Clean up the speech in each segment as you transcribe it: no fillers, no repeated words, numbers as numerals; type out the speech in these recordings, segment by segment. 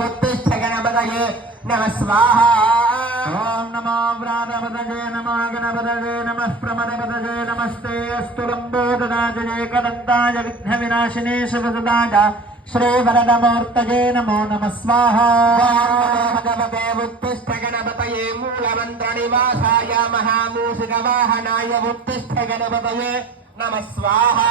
उत्तिष्ठ गणपतये नमः स्वाहा। ओम नमो व्रातपतये नमः गणपतये नमः प्रमदपतये नमस्ते अस्तु लंबोदराजये कदन्ताय विघ्नविनाशिने शिवसदाय श्रीवरदमूर्तये नमो नमः स्वाहा। भगवते उत्तिष्ठ गणपतये मूलमन्त्रनिवासाय महामूषिकवाहनाय उत्तिष्ठ गणपतये नमः स्वाहा।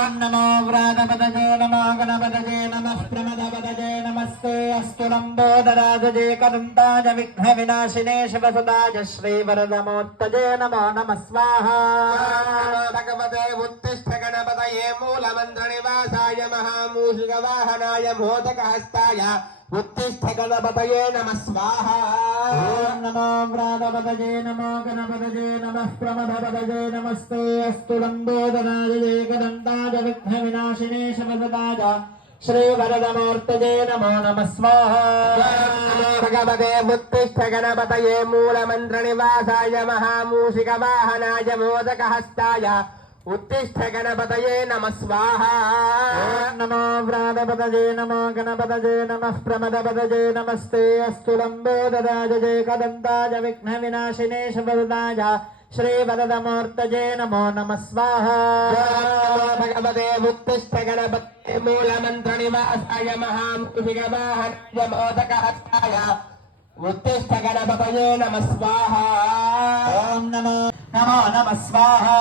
ओम नमो व्रातपतये नमः गणपतये नमः प्रमदपतये नमस्ते अस्तु लंबोदराजये कदन्ताय विघ्नविनाशिने शिवसदाय श्रीवरदमूर्तये नमो नमः स्वाहा। भगवते उत्तिष्ठ गणपतये मूलमन्त्रनिवासाय महामूषिकवाहनाय मोदकहस्ताय उत्तिष्ठ गणपतये नमः स्वाहा। ओम नमो व्रातपतये नमो गणपतये नमः प्रमदपतये नमस्ते अस्तु लंबोदराजये कदन्ताय विघ्नविनाशिने शिवसदाय श्रीवरदमूर्तये नमो नमः स्वाहा। भगवते उत्तिष्ठ गणपतये मूलमन्त्रनिवासाय महामूषिकवाहनाय मोदकहस्ताय उत्तिष्ठ गणपतये नमः स्वाहा। ओम नमो व्रातपतये नमो गणपतये नमः प्रमदपतये नमस्ते अस्तु लंबोदराजये कदन्ताय विघ्नविनाशिने शिवसदाय श्रीवरदमूर्तये नमो नमः स्वाहा। भगवते उत्तिष्ठ गणपतये मूलमन्त्रनिवासाय महामूषिकवाहनाय मोदकहस्ताय उत्तिष्ठ गणपतये नमः स्वाहा। ओम नमो नमः स्वाहा।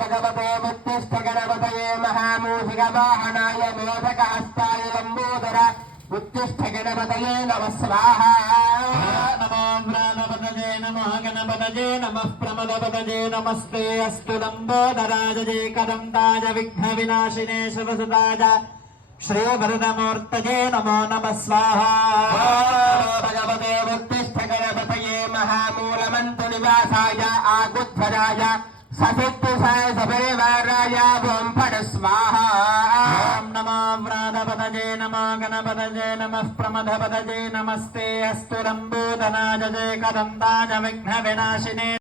भगवते उत्तिष्ठ गणपतये महामूषिकवाहनाय मोदकहस्ताय लंबोदर उत्तिष्ठ गणपतये नमः स्वाहा। नमो व्रातपतये नमः गणपतये नमः प्रमदपतये नमस्ते अस्तु लंबोदराजये कदन्ताय विघ्नविनाशिने शिवसदाय श्रीवरदमूर्तये नमो नमः स्वाहा। भगवते उत्तिष्ठ गणपतये महामूलमन्त्रनिवासाय आगुध्वराय ससिद्धसाय सपरिवाराय ओं फट् स्वाहा। ओम नमो व्रातपतये नमो गणपतये नमः प्रमदपतये नमस्ते अस्तु लंबोदराजये कदन्ताय विघ्नविनाशिने